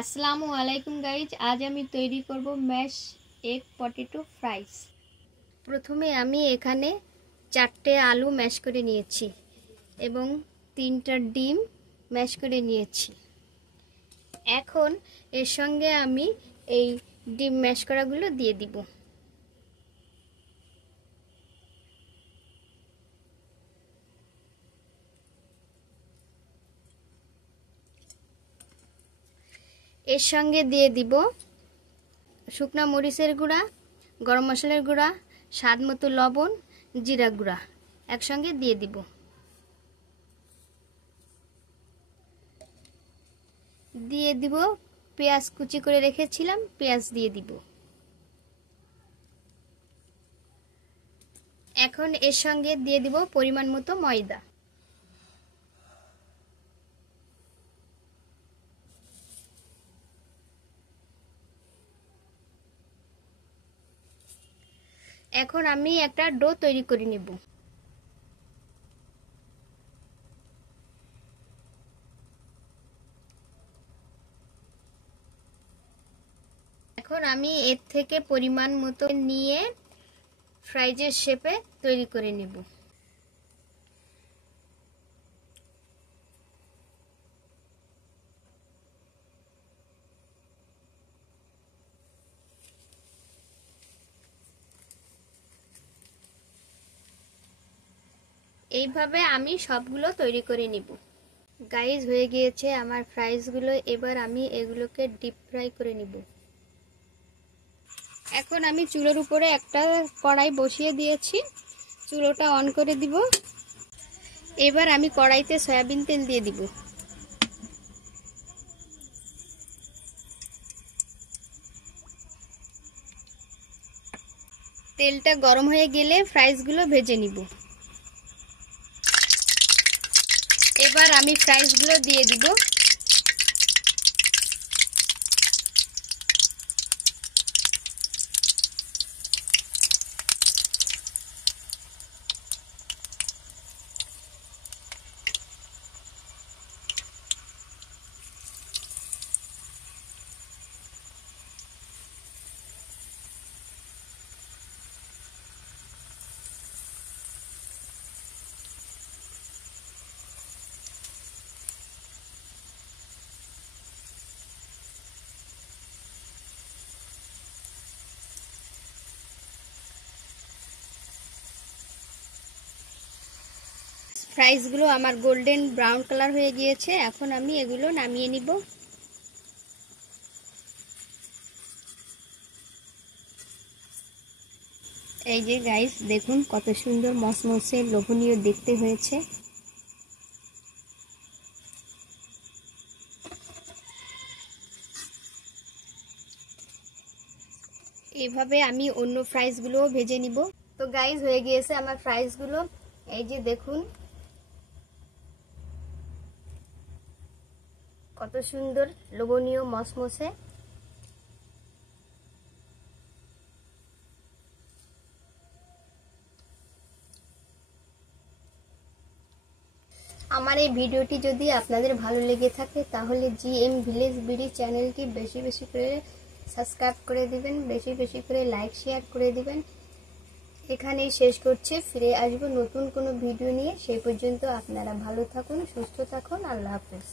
আসসালামু আলাইকুম গাইজ, আজ আমি তৈরি করব ম্যাশ এগ পটেটো ফ্রাইস। প্রথমে আমি এখানে 4টে আলু ম্যাশ করে নিয়েছি এবং 3টা ডিম ম্যাশ করে নিয়েছি। এখন এর সঙ্গে আমি এই ডিম ম্যাশ করাগুলো দিয়ে দিব। এর সঙ্গে দিয়ে দিব শুকনা মরিচের গুঁড়া, গরম মশলার গুঁড়া, স্বাদ মতো লবণ, জিরা গুঁড়া একসঙ্গে দিয়ে দিব। দিয়ে দিব পেঁয়াজ কুচি করে রেখেছিলাম, পেঁয়াজ দিয়ে দিব। এখন এর সঙ্গে দিয়ে দিব পরিমাণ মতো ময়দা। এখন আমি একটা ডো তৈরি করে নেব। এখন আমি এর থেকে পরিমাণ মতো নিয়ে ফ্রাইজের শেপে তৈরি করে নেব। এইভাবে আমি সবগুলো তৈরি করে নেব। গাইজ, হয়ে গিয়েছে আমার ফ্রাইজগুলো। এবার আমি এগুলোকে ডিপ ফ্রাই করে নেব। এখন আমি চুলোর উপরে একটা কড়াই বসিয়ে দিয়েছি, চুলোটা অন করে দিব। এবার আমি কড়াইতে সয়াবিন তেল দিয়ে দিব। তেলটা গরম হয়ে গেলে ফ্রাইজগুলো ভেজে নিব। এবার আমি ফ্রাইজগুলো দিয়ে দিব। ফ্রাইজগুলো আমার গোল্ডেন ব্রাউন কালার হয়ে গিয়েছে। এখন আমি এগুলো নামিয়ে নিব। এই যে গাইস, দেখুন কত সুন্দর মসমসে লোভনীয় দেখতে হয়েছে। এইভাবে আমি অন্য ফ্রাইজগুলোও ভেজে নিব। তো গাইস, হয়ে গিয়েছে আমার ফ্রাইজগুলো। এই যে দেখুন কত সুন্দর লোভনীয় মসমসে। আমার এই ভিডিওটি যদি আপনাদের ভালো লেগে থাকে তাহলে জিএম ভিলেজ বিডি চ্যানেলটি বেশি বেশি করে সাবস্ক্রাইব করে দিবেন, বেশি বেশি করে লাইক শেয়ার করে দিবেন। এখানেই শেষ করছি, ফিরে আসবো নতুন কোনো ভিডিও নিয়ে। সেই পর্যন্ত আপনারা ভালো থাকুন, সুস্থ থাকুন। আল্লাহ হাফেজ।